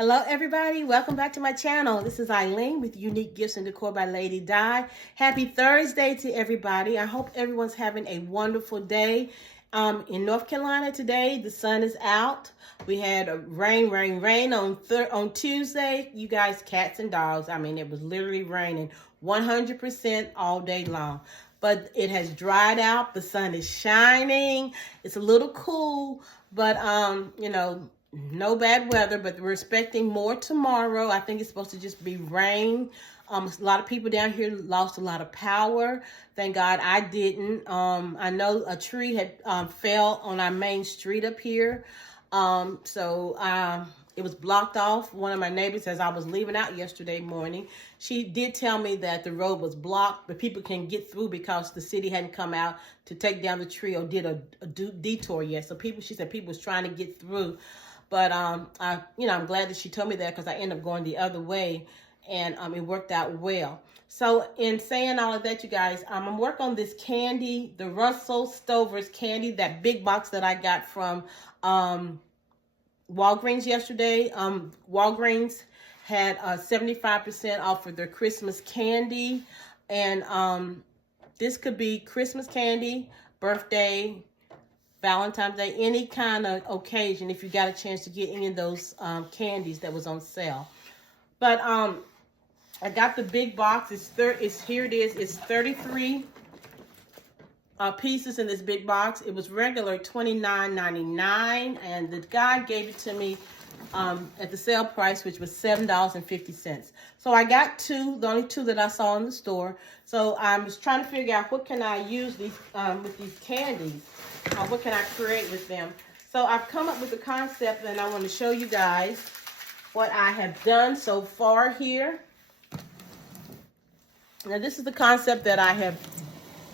Hello everybody, welcome back to my channel. This is Eileen with Unique Gifts and Decor by Lady Di. Happy Thursday to everybody. I hope everyone's having a wonderful day. In North Carolina today, the sun is out. We had a rain on Tuesday. You guys, cats and dogs, I mean, it was literally raining 100% all day long. But it has dried out. The sun is shining. It's a little cool, but no bad weather, but we're expecting more tomorrow. I think it's supposed to just be rain. A lot of people down here lost a lot of power. Thank God I didn't. I know a tree had fell on our main street up here. It was blocked off. One of my neighbors, as I was leaving out yesterday morning, she did tell me that the road was blocked, but people can get through because the city hadn't come out to take down the tree or did a detour yet. So she said people was trying to get through. But I'm glad that she told me that because I ended up going the other way, and it worked out well. So in saying all of that, you guys, I'm working on this candy, the Russell Stover's candy, that big box that I got from Walgreens yesterday. Walgreens had 75% off of their Christmas candy, and this could be Christmas candy, birthday, Valentine's Day, any kind of occasion, if you got a chance to get any of those candies that was on sale. But I got the big box. Here it is. It's 33 pieces in this big box. It was regular $29.99, and the guy gave it to me at the sale price, which was $7.50. So I got two, the only two that I saw in the store. So I was trying to figure out what can I use these with these candies. What can I create with them? So I've come up with a concept, and I want to show you guys what I have done so far here. Now this is the concept that I have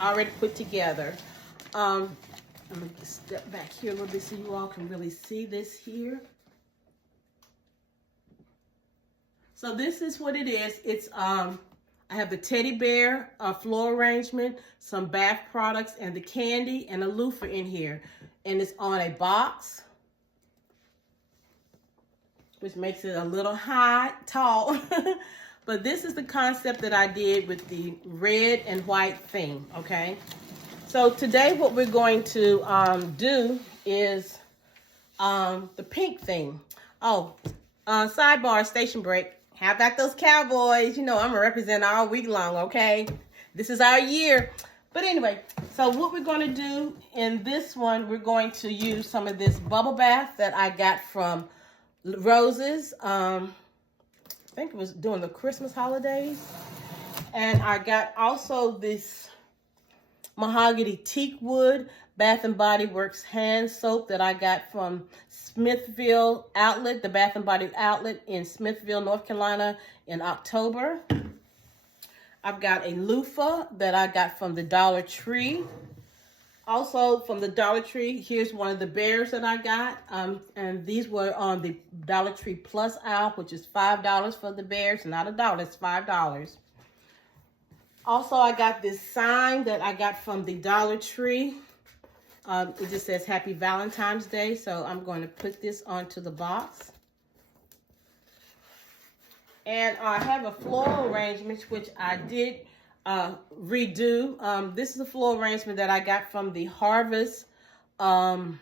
already put together. I'm going to step back here a little bit so you all can really see this here. So this is what it is. It's I have the teddy bear floral arrangement, some bath products, and the candy and a loofah in here. And it's on a box, which makes it a little tall. But this is the concept that I did with the red and white theme, okay? So today what we're going to do is the pink theme. Oh, sidebar, station break. How about those Cowboys? You know, I'm going to represent all week long, okay? This is our year. But anyway, so what we're going to do in this one, we're going to use some of this bubble bath that I got from Roses. I think it was during the Christmas holidays. And I got also this mahogany teak wood Bath and Body Works hand soap that I got from Smithville Outlet, the Bath and Body Outlet in Smithville, North Carolina in October. I've got a loofah that I got from the Dollar Tree. Also from the Dollar Tree, here's one of the bears that I got. And these were on the Dollar Tree Plus aisle, which is $5 for the bears. Not $1, it's $5. Also, I got this sign that I got from the Dollar Tree. It just says Happy Valentine's Day, so I'm going to put this onto the box. And I have a floral arrangement, which I did redo. This is a floral arrangement that I got from the Harvest items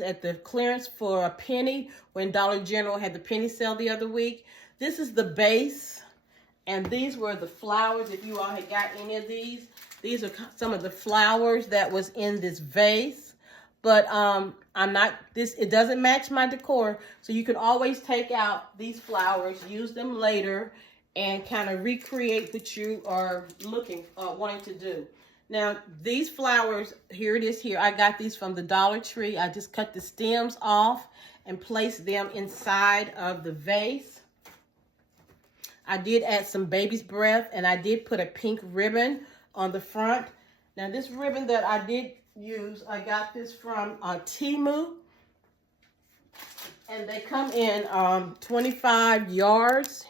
at the clearance for a penny when Dollar General had the penny sale the other week. This is the base, and these were the flowers. If you all had got any of these. These are some of the flowers that was in this vase, but it doesn't match my decor. So you can always take out these flowers, use them later, and kind of recreate what you are wanting to do. Now, these flowers, here it is here. I got these from the Dollar Tree. I just cut the stems off and placed them inside of the vase. I did add some baby's breath, and I did put a pink ribbon on the front. Now this ribbon that I did use, I got this from Temu, and they come in 25 yards.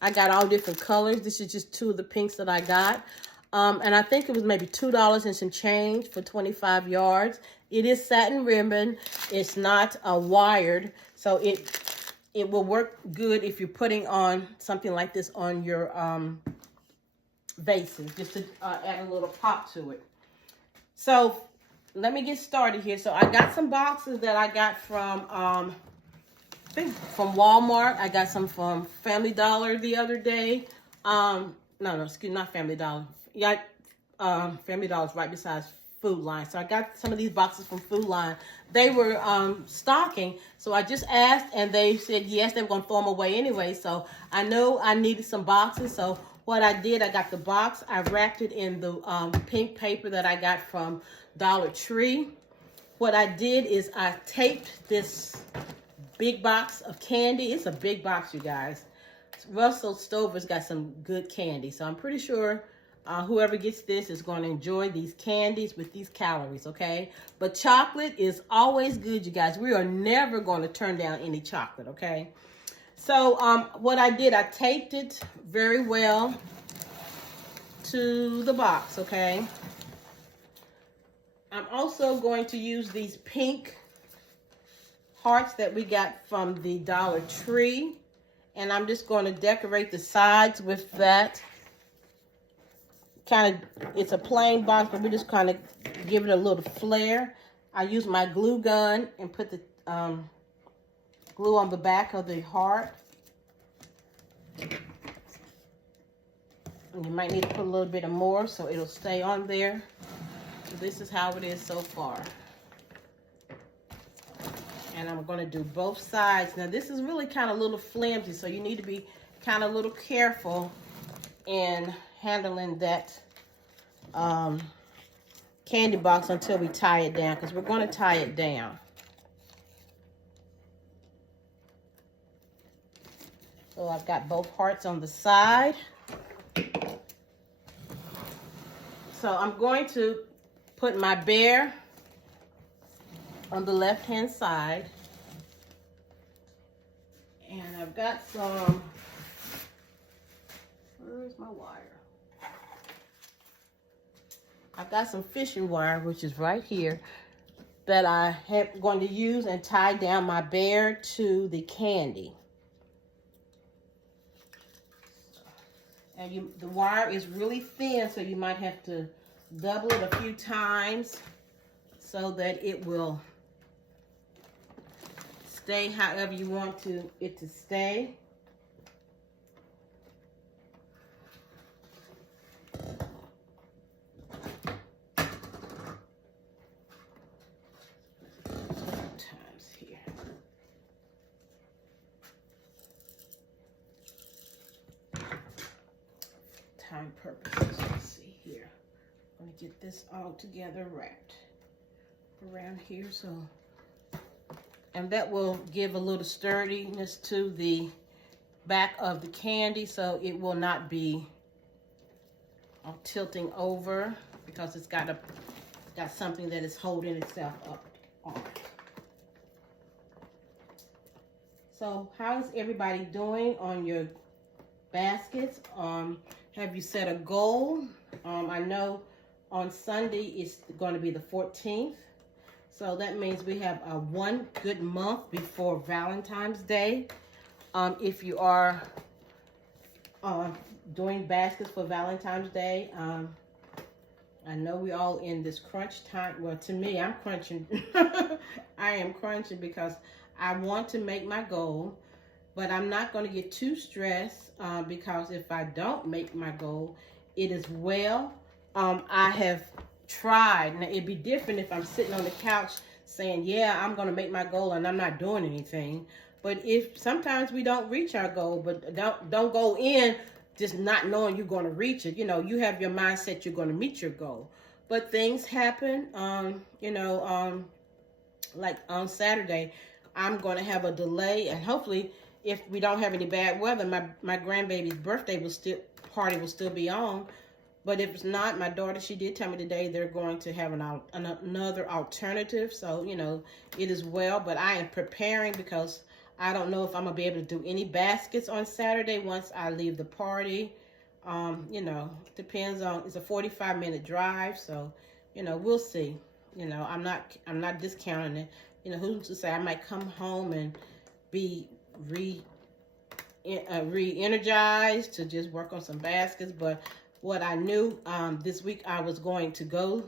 I got all different colors. This is just two of the pinks that I got. And I think it was maybe $2 and some change for 25 yards. It is satin ribbon. It's not wired, so it it will work good if you're putting on something like this on your vases, just to add a little pop to it. So let me get started here. So I got some boxes that I got from I think from Walmart. I got some from Family Dollar the other day. No, excuse me, not Family Dollar. Yeah, Family Dollar's right beside Food Line. So I got some of these boxes from Food Line. They were stocking, so I just asked, and they said yes, they were gonna throw them away anyway. So I know I needed some boxes. So what I did, I got the box. I wrapped it in the pink paper that I got from Dollar Tree. What I did is I taped this big box of candy. It's a big box, you guys. Russell Stover's got some good candy, so I'm pretty sure whoever gets this is going to enjoy these candies with these calories, okay? But chocolate is always good, you guys. We are never going to turn down any chocolate, okay? So what I did, I taped it very well to the box, okay? I'm also going to use these pink hearts that we got from the Dollar Tree. And I'm just going to decorate the sides with that. Kind of, it's a plain box, but we just kind of give it a little flair. I use my glue gun and put the glue on the back of the heart. And you might need to put a little bit more so it'll stay on there. So this is how it is so far. And I'm going to do both sides. Now this is really kind of a little flimsy, so you need to be kind of a little careful in handling that candy box until we tie it down, because we're going to tie it down. So I've got both hearts on the side. So I'm going to put my bear on the left-hand side. And I've got some, where's my wire? I've got some fishing wire, which is right here, that I am going to use and tie down my bear to the candy. And the wire is really thin, so you might have to double it a few times so that it will stay however you want it to stay. Time purposes, let's see here. I'm gonna get this all together wrapped around here, so, and that will give a little sturdiness to the back of the candy, so it will not be tilting over, because it's got something that is holding itself up on it. So how is everybody doing on your baskets? Have you set a goal? I know on Sunday it's going to be the 14th. So that means we have one good month before Valentine's Day. If you are doing baskets for Valentine's Day, I know we're all in this crunch time. Well, to me, I'm crunching. I am crunching because I want to make my goal. But I'm not going to get too stressed because if I don't make my goal, it is well. I have tried. Now, it'd be different if I'm sitting on the couch saying, yeah, I'm going to make my goal and I'm not doing anything. But if sometimes we don't reach our goal, but don't go in just not knowing you're going to reach it. You know, you have your mindset you're going to meet your goal. But things happen, like on Saturday, I'm going to have a delay, and hopefully if we don't have any bad weather, my grandbaby's birthday party will still be on. But if it's not, my daughter, she did tell me today they're going to have another alternative. So, you know, it is well. But I am preparing because I don't know if I'm going to be able to do any baskets on Saturday once I leave the party. You know, depends on, it's a 45-minute drive. So, you know, we'll see. You know, I'm not discounting it. You know, who's to say I might come home and be re-energized to just work on some baskets. But what I knew, this week I was going to go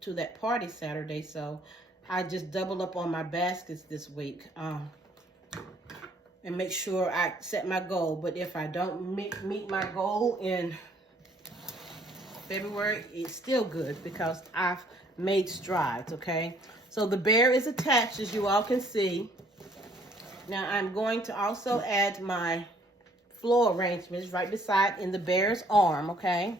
to that party Saturday, so I just doubled up on my baskets this week, and make sure I set my goal. But if I don't meet my goal in February, it's still good because I've made strides, okay? So the bear is attached, as you all can see. Now I'm going to also add my floor arrangements right beside in the bear's arm, okay?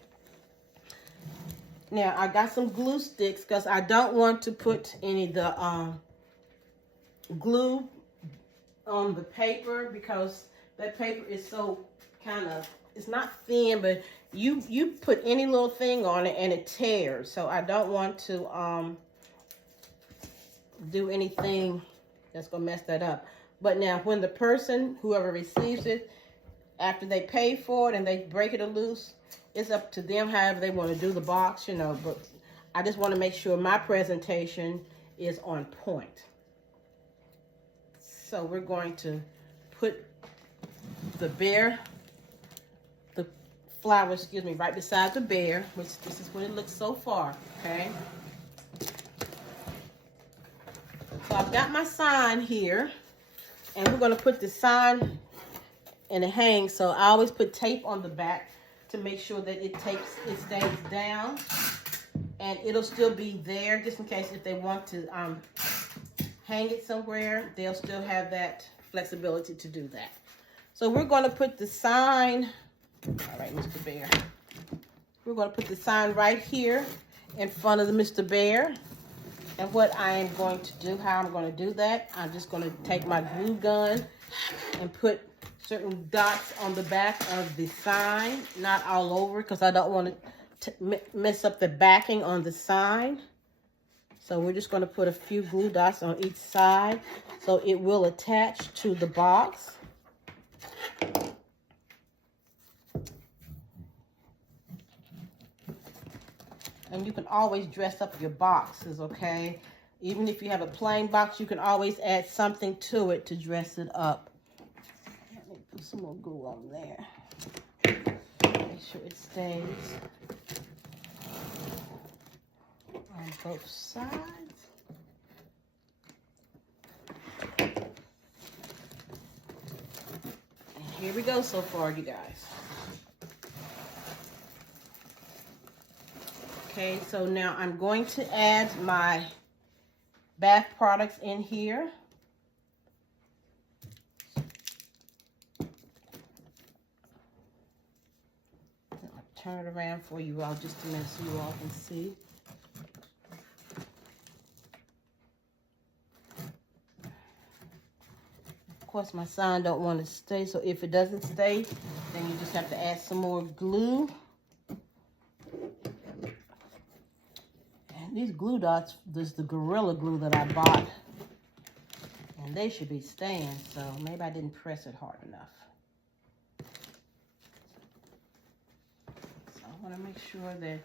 Now I got some glue sticks because I don't want to put any of the glue on the paper, because that paper is so kind of, it's not thin, but you put any little thing on it and it tears. So I don't want to do anything that's gonna mess that up. But now when the person, whoever receives it, after they pay for it and they break it loose, it's up to them however they want to do the box, you know. But I just want to make sure my presentation is on point. So we're going to put the flower, excuse me, right beside the bear, which this is what it looks so far, okay? So I've got my sign here, and we're going to put the sign in a hang. So I always put tape on the back to make sure that it stays down, and it'll still be there just in case if they want to hang it somewhere, they'll still have that flexibility to do that. So we're going to put the sign, all right, Mr. Bear. We're going to put the sign right here in front of the Mr. Bear. And what I am going to do, how I'm going to do that, I'm just going to take my glue gun and put certain dots on the back of the sign, not all over, because I don't want to mess up the backing on the sign. So we're just going to put a few glue dots on each side so it will attach to the box. And you can always dress up your boxes, okay? Even if you have a plain box, you can always add something to it to dress it up. Let me put some more glue on there. Make sure it stays on both sides. And here we go so far, you guys. Okay, so now I'm going to add my bath products in here. I'll turn it around for you all just a minute so you all can see. Of course, my sign don't want to stay, so if it doesn't stay, then you just have to add some more glue. These glue dots, this is the Gorilla Glue that I bought, and they should be staying, so maybe I didn't press it hard enough. So I want to make sure that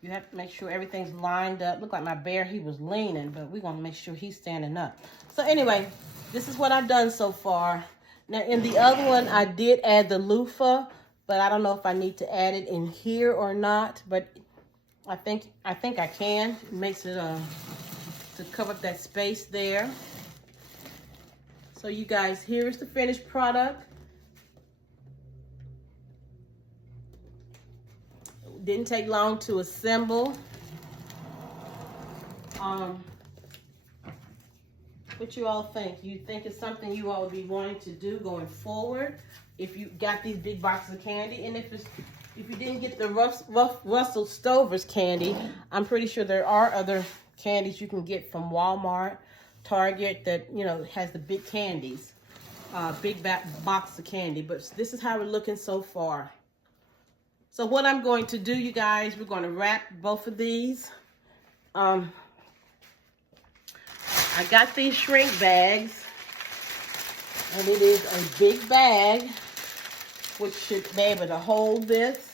you have to make sure everything's lined up. Look like my bear, he was leaning, but we're going to make sure he's standing up. So anyway, this is what I've done so far. Now in the other one, I did add the loofah, but I don't know if I need to add it in here or not, but I think I can. It makes it to cover up that space there. So you guys, here is the finished product. It didn't take long to assemble. What you all think? You think it's something you all would be wanting to do going forward if you got these big boxes of candy? And if you didn't get the Russell Stover's candy, I'm pretty sure there are other candies you can get from Walmart, Target that, you know, has the big candies, big box of candy. But this is how we're looking so far. So what I'm going to do, you guys, we're going to wrap both of these. I got these shrink bags, and it is a big bag, which should be able to hold this.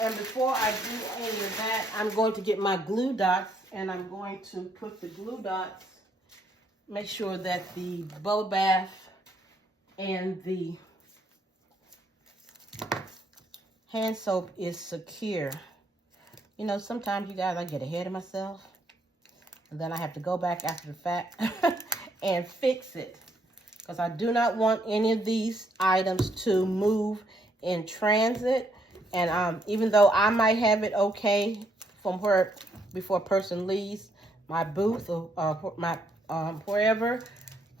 And before I do any of that, I'm going to get my glue dots, and I'm going to put the glue dots make sure that the bubble bath and the hand soap is secure. You know, sometimes you guys, I get ahead of myself, and then I have to go back after the fact and fix it, because I do not want any of these items to move in transit. And even though I might have it okay from where before a person leaves my booth or my wherever,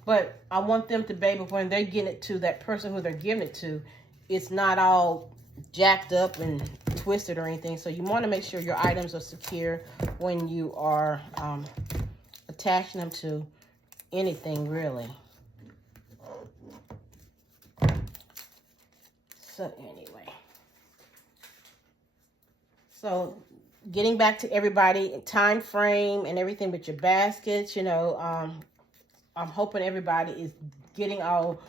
but I want them to be able, when they're getting it to that person who they're giving it to, it's not all jacked up and twisted or anything. So you want to make sure your items are secure when you are attaching them to anything, really. So anyway, so getting back to everybody, time frame and everything with your baskets, you know, I'm hoping everybody is getting all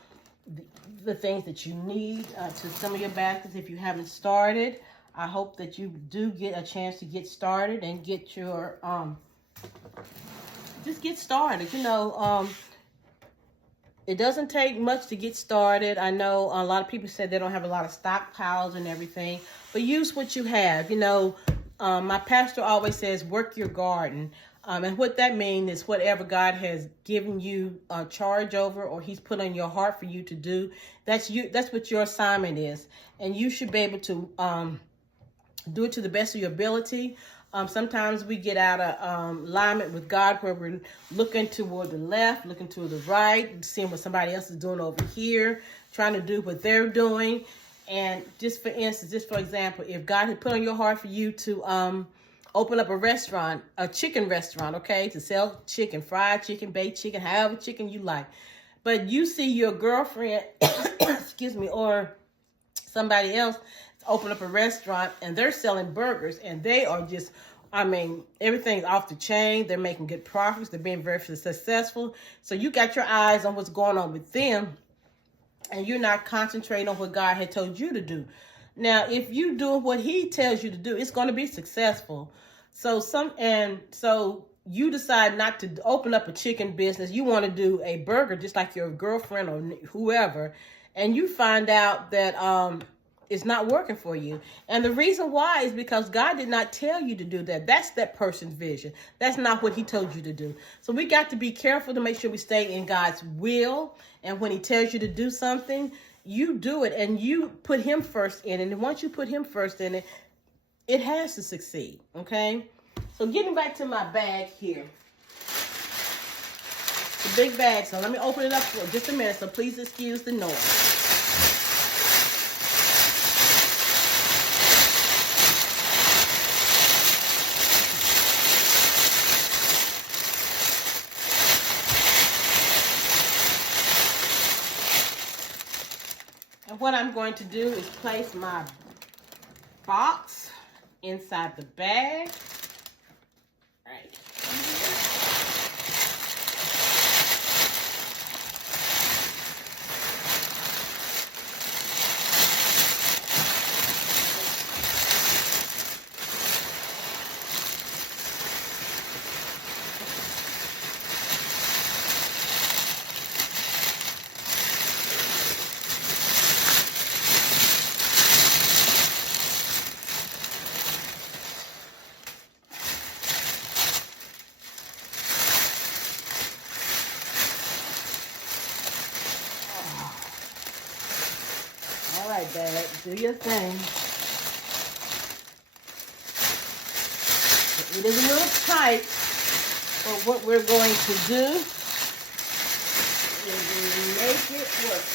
the things that you need to some of your baskets. If you haven't started, I hope that you do get a chance to get started and get your, just get started. You know, it doesn't take much to get started. I know a lot of people said they don't have a lot of stockpiles and everything, but use what you have. You know, my pastor always says, work your garden. And what that means is whatever God has given you charge over, or he's put on your heart for you to do, that's what your assignment is. And you should be able to do it to the best of your ability. Sometimes we get out of alignment with God, where we're looking toward the left, looking to the right, seeing what somebody else is doing over here, trying to do what they're doing. And just for instance, just for example, if God had put on your heart for you to open up a restaurant, a chicken restaurant, okay, to sell chicken, fried chicken, baked chicken, however chicken you like, but you see your girlfriend, excuse me, or somebody else open up a restaurant and they're selling burgers, and they are just, I mean, everything's off the chain. They're making good profits. They're being very successful. So you got your eyes on what's going on with them, and you're not concentrating on what God had told you to do. Now, if you do what he tells you to do, it's going to be successful. So you decide not to open up a chicken business. You want to do a burger, just like your girlfriend or whoever, and you find out that it's not working for you. And the reason why is because God did not tell you to do that. That's that person's vision. That's not what he told you to do. So we got to be careful to make sure we stay in God's will. And when he tells you to do something, you do it, and you put him first in it. And once you put him first in it, it has to succeed, okay? So getting back to my bag here. The big bag. So let me open it up for just a minute, so please excuse the noise. And what I'm going to do is place my box inside the bag. Right. All right, Dad, do your thing. It is a little tight, but what we're going to do is make it work.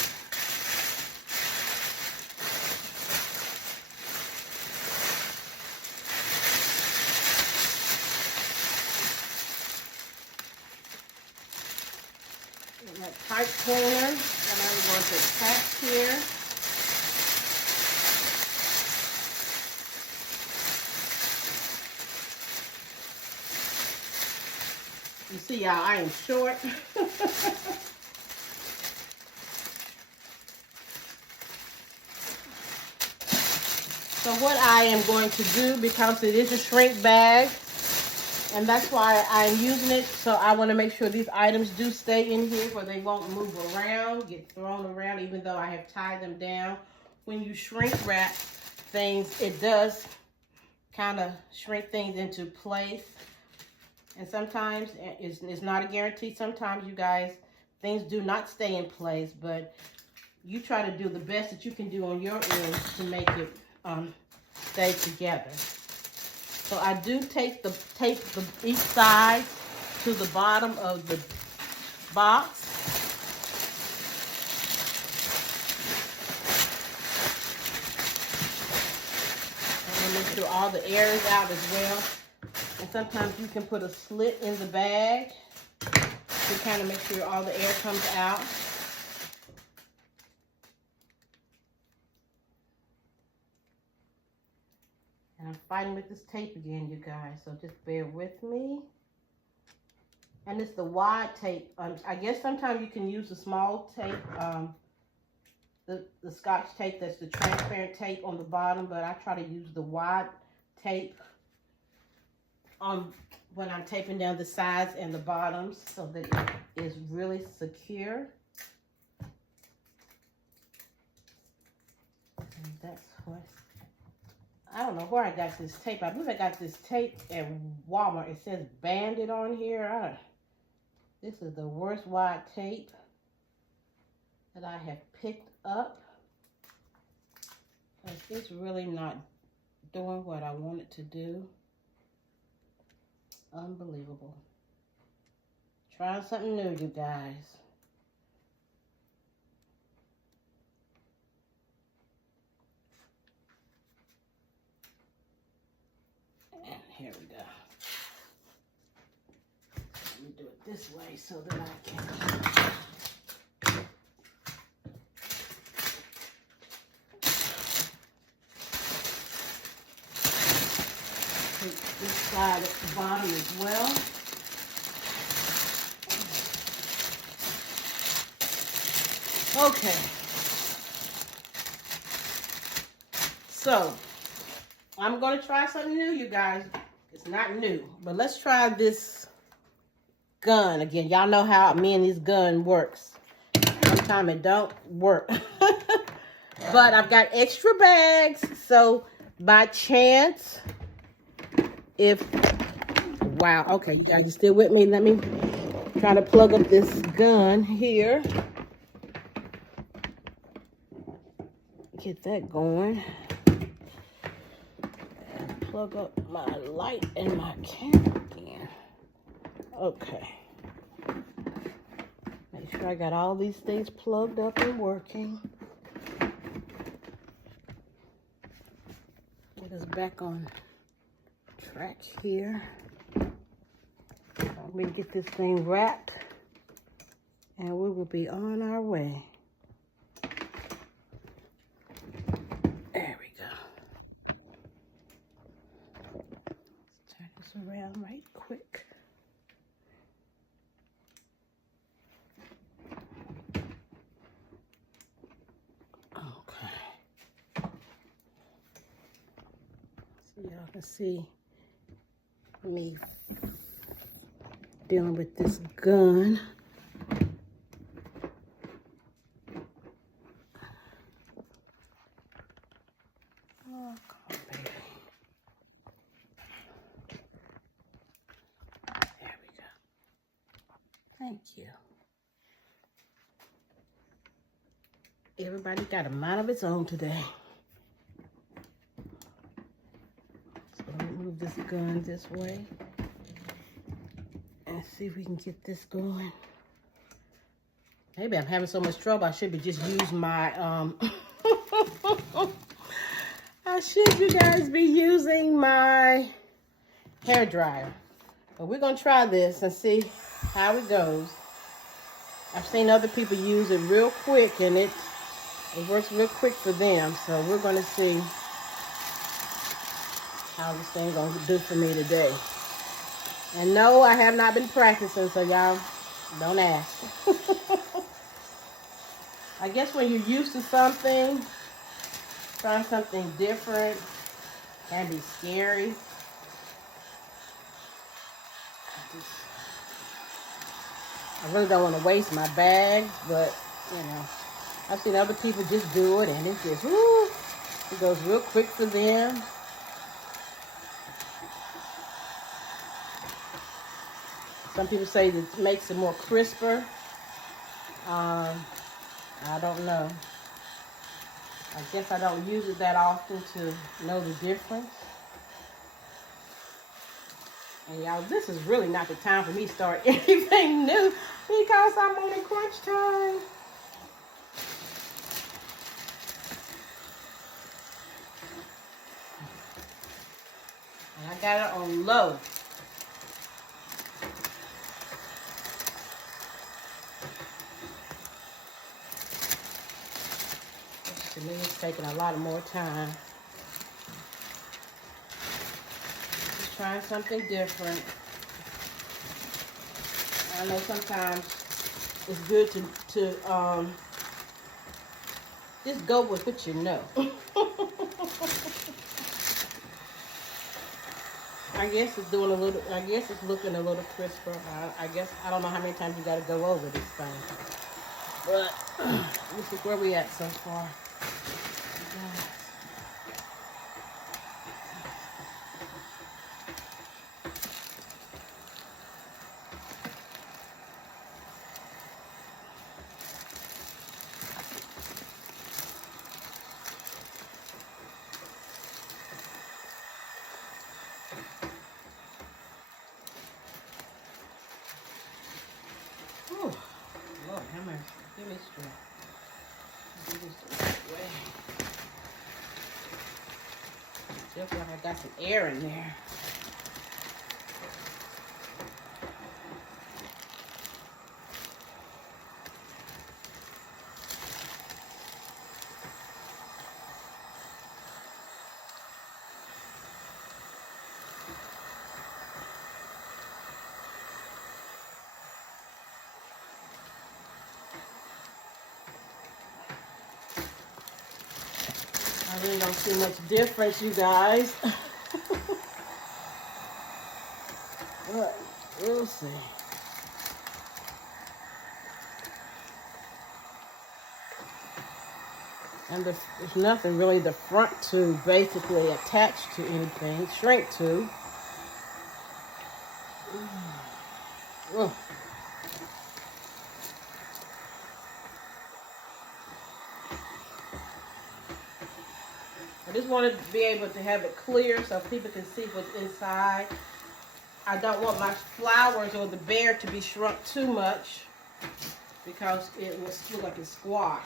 And that pipe cleaner that I'm going to attach here. You see, y'all, I am short. So what I am going to do, because it is a shrink bag, And that's why I'm using it. So I want to make sure these items do stay in here where they won't move around, get thrown around, even though I have tied them down. When you shrink wrap things, it does kind of shrink things into place. And sometimes it's not a guarantee. Sometimes, you guys, things do not stay in place, but you try to do the best that you can do on your end to make it stay together. So I do tape each side to the bottom of the box. I want to make sure all the air is out as well. And sometimes you can put a slit in the bag to kind of make sure all the air comes out. And I'm fighting with this tape again, you guys, so just bear with me. And it's the wide tape. I guess sometimes you can use the small tape, the Scotch tape that's the transparent tape on the bottom, but I try to use the wide tape when I'm taping down the sides and the bottoms so that it is really secure. And that's what, I don't know where I got this tape. I believe I got this tape at Walmart. It says Bandit on here. This is the worst wide tape that I have picked up. It's really not doing what I want it to do. Unbelievable. Trying something new, you guys. And here we go. Let me do it this way so that I can take this side at the bottom as well. Okay. So, I'm going to try something new, you guys. It's not new, but let's try this gun again. Y'all know how me and this gun works. Sometimes it don't work. But I've got extra bags, so by chance, wow, okay, you guys are still with me. Let me try to plug up this gun here. Get that going. And plug up my light and my camera again. Okay. Make sure I got all these things plugged up and working. Get us back on track here. Let me get this thing wrapped and we will be on our way. There we go. Let's turn this around right quick. Okay. So y'all can see me dealing with this gun. Oh, come on, baby. There we go. Thank you. Everybody got a mind of its own today. So let me move this gun this way. And see if we can get this going. Maybe I'm having so much trouble. I should be just use my I should, you guys, be using my hair dryer. But we're gonna try this and see how it goes. I've seen other people use it real quick and it works real quick for them. So we're gonna see how this thing's gonna do for me today. And no, I have not been practicing, so y'all don't ask. I guess when you're used to something, trying something different can be scary. I really don't want to waste my bag, but, you know, I've seen other people just do it, and it's just, whoo, it goes real quick for them. Some people say that it makes it more crisper. I don't know. I guess I don't use it that often to know the difference. And y'all, this is really not the time for me to start anything new because I'm on a crunch time. And I got it on low. To me, it's taking a lot more time. Just trying something different. I know sometimes it's good to just go with what you know. I guess it's doing a little. I guess it's looking a little crisper. I guess I don't know how many times you got to go over this thing. But let's see where we at so far. Oh, Lord, have mercy. Give me strength. Do this the right way. Still feel like I got some air in there. I really don't see much difference, you guys. But we'll see. And there's nothing really the front to basically attach to anything, shrink to. Ugh. I just want to be able to have it clear so people can see what's inside. I don't want my flowers or the bear to be shrunk too much because it will look like it's squashed.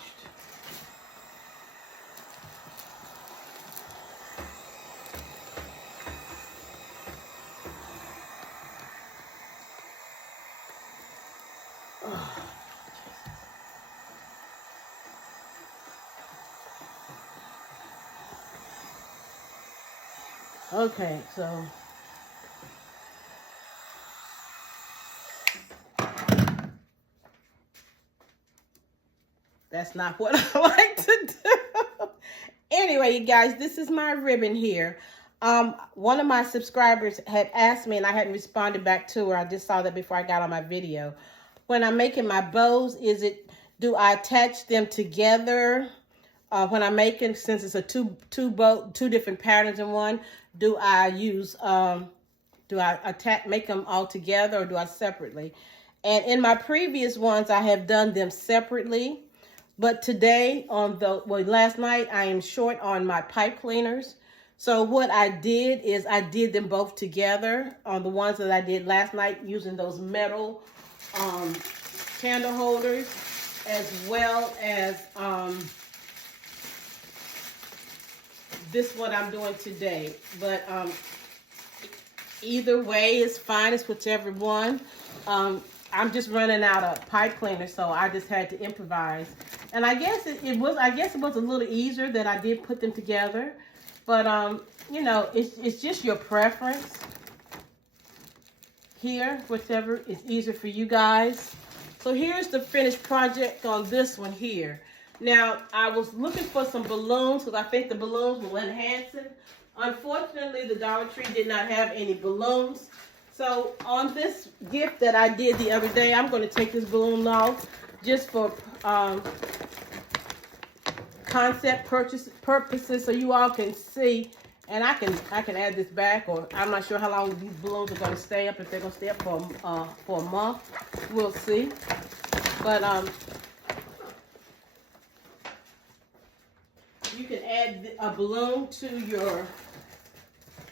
Okay, so that's not what I like to do. Anyway, you guys, this is my ribbon here. One of my subscribers had asked me, and I hadn't responded back to her. I just saw that before I got on my video. When I'm making my bows, do I attach them together? When I'm making, since it's a two different patterns in one, do I use make them all together, or do I separately? And in my previous ones, I have done them separately. But today, last night, I am short on my pipe cleaners. So what I did is I did them both together on the ones that I did last night using those metal candle holders, as well as this one I'm doing today. But either way is fine. It's whichever one. I'm just running out of pipe cleaner, so I just had to improvise. And I guess it was a little easier that I did put them together. But you know, it's just your preference here, whichever is easier for you guys. So here's the finished project on this one here. Now, I was looking for some balloons because I think the balloons will enhance it. Unfortunately, the Dollar Tree did not have any balloons. So So on this gift that I did the other day, I'm going to take this balloon off just for concept purposes, so you all can see. And I can add this back, or I'm not sure how long these balloons are going to stay up. If they're going to stay up for a month, we'll see. But you can add a balloon to your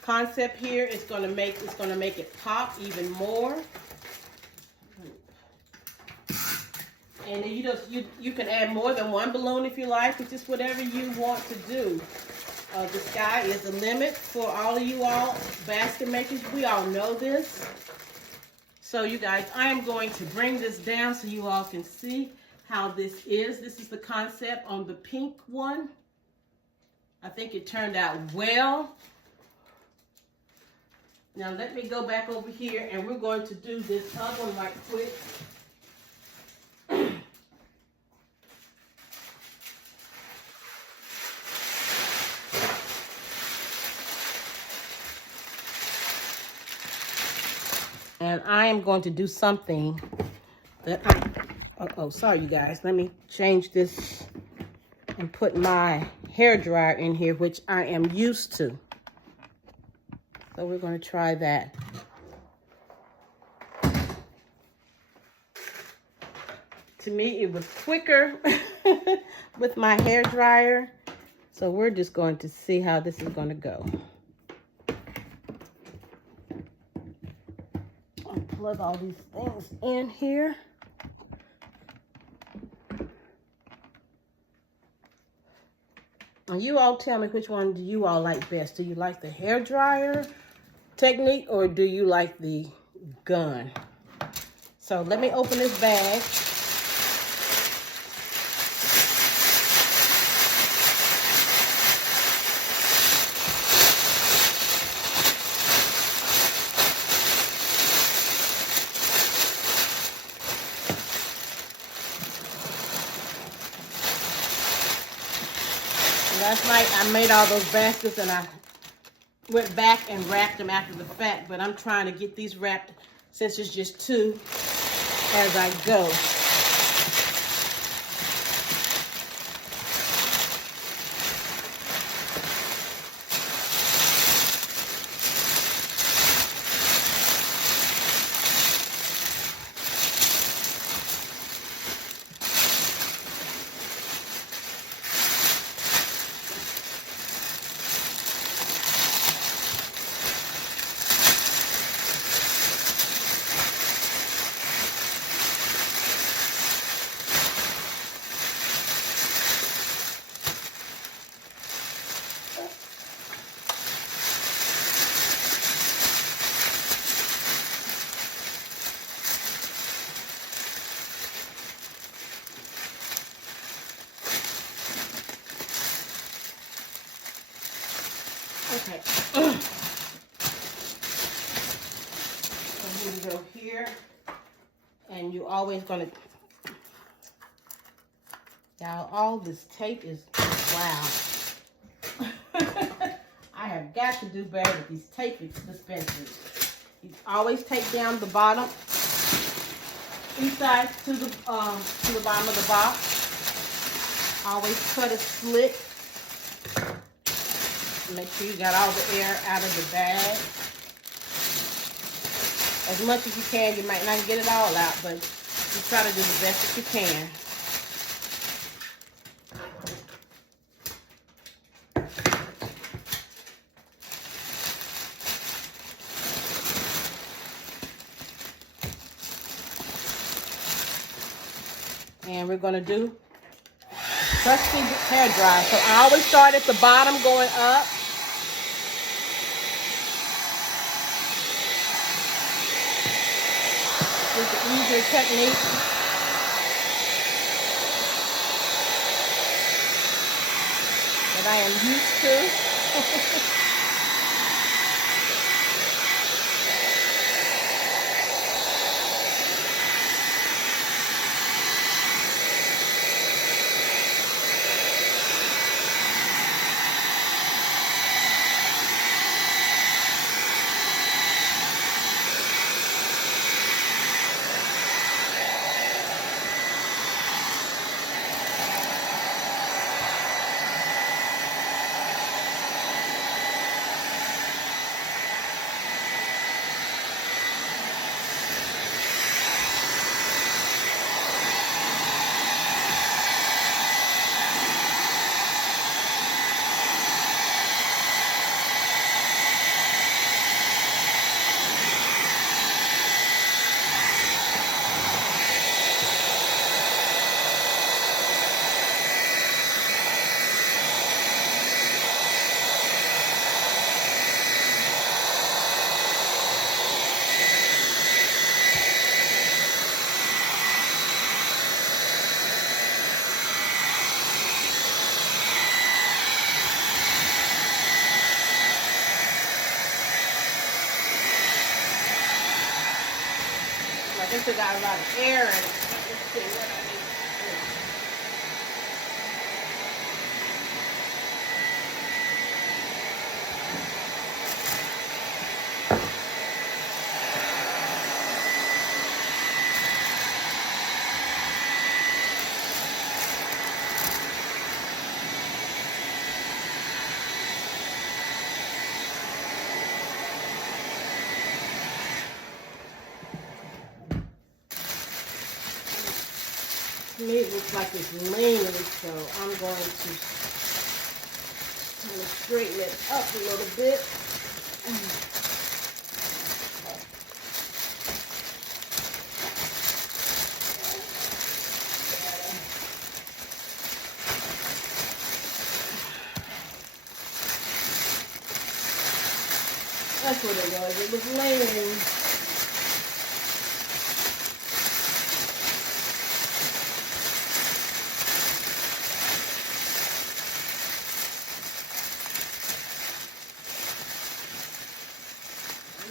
concept here. It's going to make it pop even more. And then you can add more than one balloon if you like. It's just whatever you want to do. The sky is the limit for all of you all basket makers. We all know this. So you guys, I am going to bring this down so you all can see how this is. This is the concept on the pink one. I think it turned out well. Now let me go back over here and we're going to do this other one right quick. And I am going to do something that sorry you guys. Let me change this and put my hair dryer in here, which I am used to. So we're going to try that. To me, it was quicker with my hair dryer. So we're just going to see how this is going to go. Plug all these things in here. And you all tell me, which one do you all like best? Do you like the hair dryer technique or do you like the gun? So let me open this bag. Last night I made all those baskets and I went back and wrapped them after the fact, but I'm trying to get these wrapped since it's just 2 as I go. Okay. So here we go here. And you're always going to... Y'all, all this tape is... Wow. I have got to do better with these tape dispensers. You always take down the bottom, each side to the bottom of the box. Always cut a slit. Make sure you got all the air out of the bag. As much as you can. You might not get it all out, but you try to do the best that you can. And we're going to do trusty hair dryer. So I always start at the bottom going up. It's an easier technique. That I am used to. It took out a lot of air and let's see what I need to do. To me, it looks like it's leaning, so I'm going to kind of straighten it up a little bit. That's what it was. It was leaning.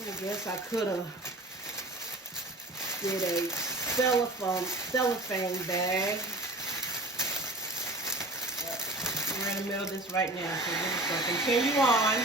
I guess I could have did a cellophane bag. But we're in the middle of this right now, so we're just going to continue on.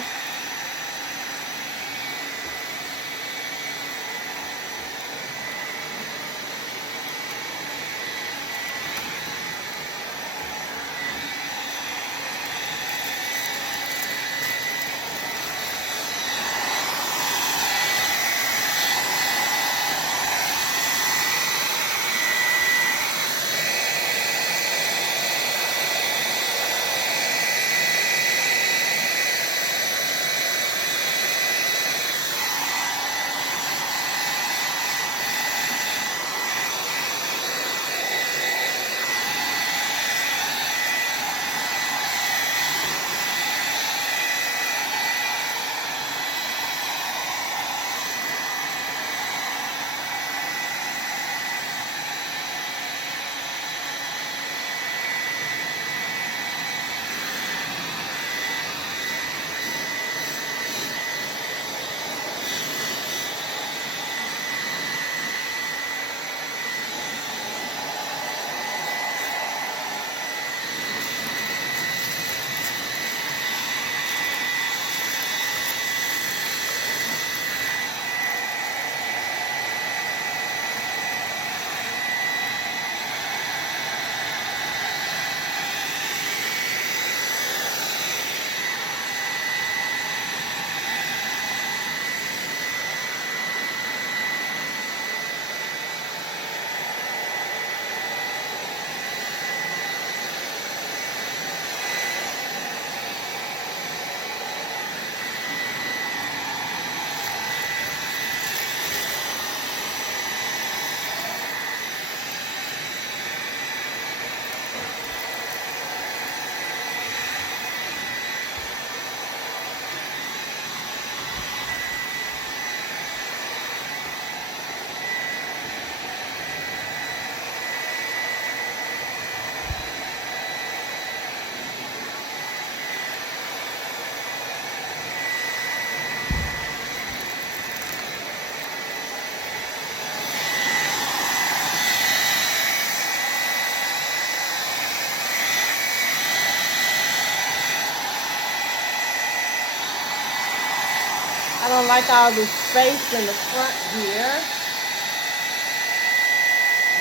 I don't like all the space in the front here.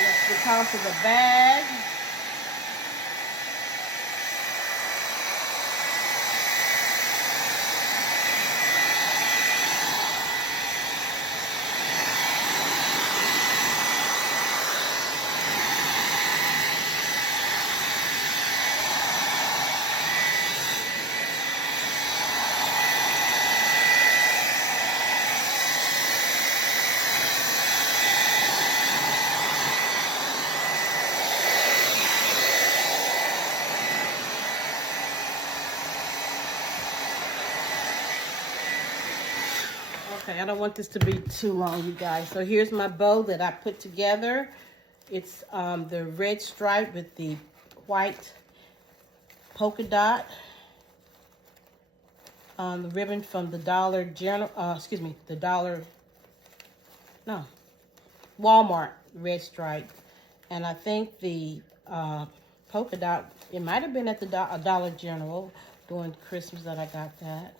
That's because of the bag. Okay, I don't want this to be too long, you guys. So here's my bow that I put together. It's the red stripe with the white polka dot. The ribbon from the Dollar General, Walmart red stripe. And I think the polka dot, it might have been at the Dollar General during Christmas that I got that.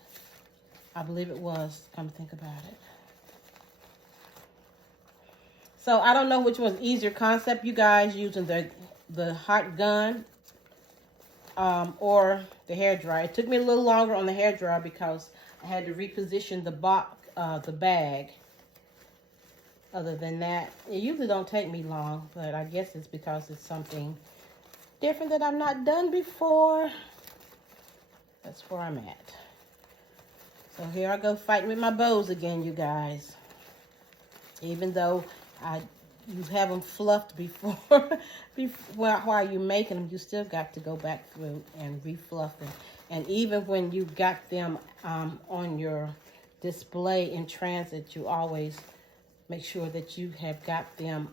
I believe it was, come to think about it. So I don't know which one's easier concept, you guys, using the hot gun or the hair dryer. It took me a little longer on the hair dryer because I had to reposition the bag. Other than that, it usually don't take me long, but I guess it's because it's something different that I've not done before. That's where I'm at. So here I go fighting with my bows again, you guys. Even though you have them fluffed before, while you're making them, you still got to go back through and refluff them. And even when you got them on your display in transit, you always make sure that you have got them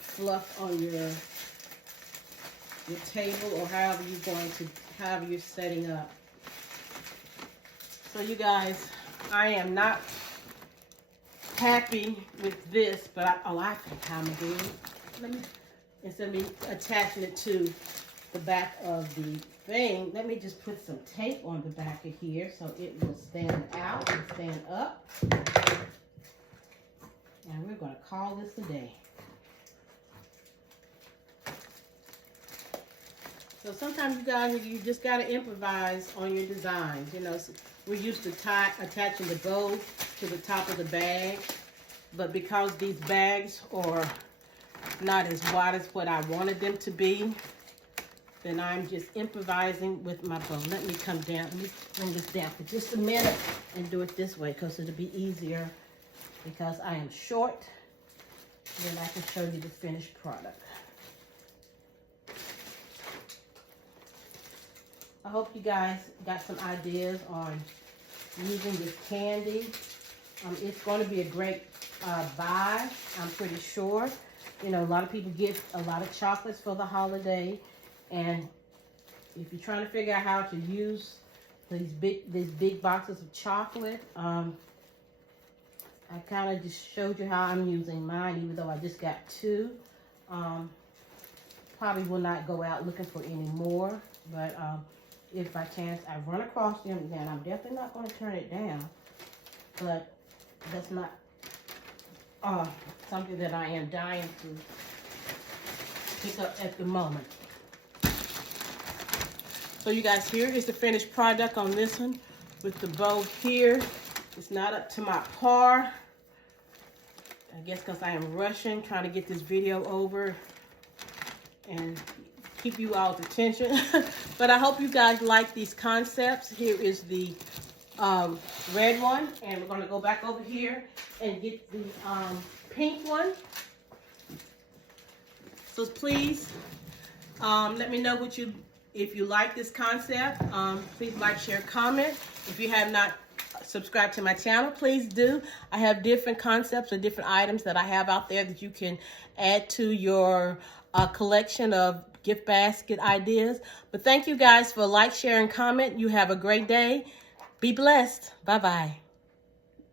fluffed on your table, or however you're setting up. So you guys, I am not happy with this, but I think I'm gonna do it. Instead of me attaching it to the back of the thing, let me just put some tape on the back of here so it will stand out and stand up. And we're gonna call this a day. So sometimes, you guys, you just got to improvise on your designs. You know, we're used to attaching the bow to the top of the bag, but because these bags are not as wide as what I wanted them to be, then I'm just improvising with my bow. Let me come down. Let me bring this down for just a minute and do it this way because it'll be easier because I am short. Then I can show you the finished product. I hope you guys got some ideas on using this candy. It's going to be a great buy, I'm pretty sure. You know, a lot of people get a lot of chocolates for the holiday. And if you're trying to figure out how to use these big boxes of chocolate, I kind of just showed you how I'm using mine, even though I just got 2. Probably will not go out looking for any more, but if by chance I run across them, then I'm definitely not going to turn it down. But that's not something that I am dying to pick up at the moment. So you guys, here is the finished product on this one with the bow here. It's not up to my par. I guess because I am rushing, trying to get this video over and keep you all's attention. But I hope you guys like these concepts. Here is the red one, and we're going to go back over here and get the pink one. So please let me know if you like this concept. Please like, share, comment. If you have not subscribed to my channel, please do. I have different concepts or different items that I have out there that you can add to your collection of gift basket ideas. But thank you guys for like, share, and comment. You have a great day. Be blessed. Bye-bye.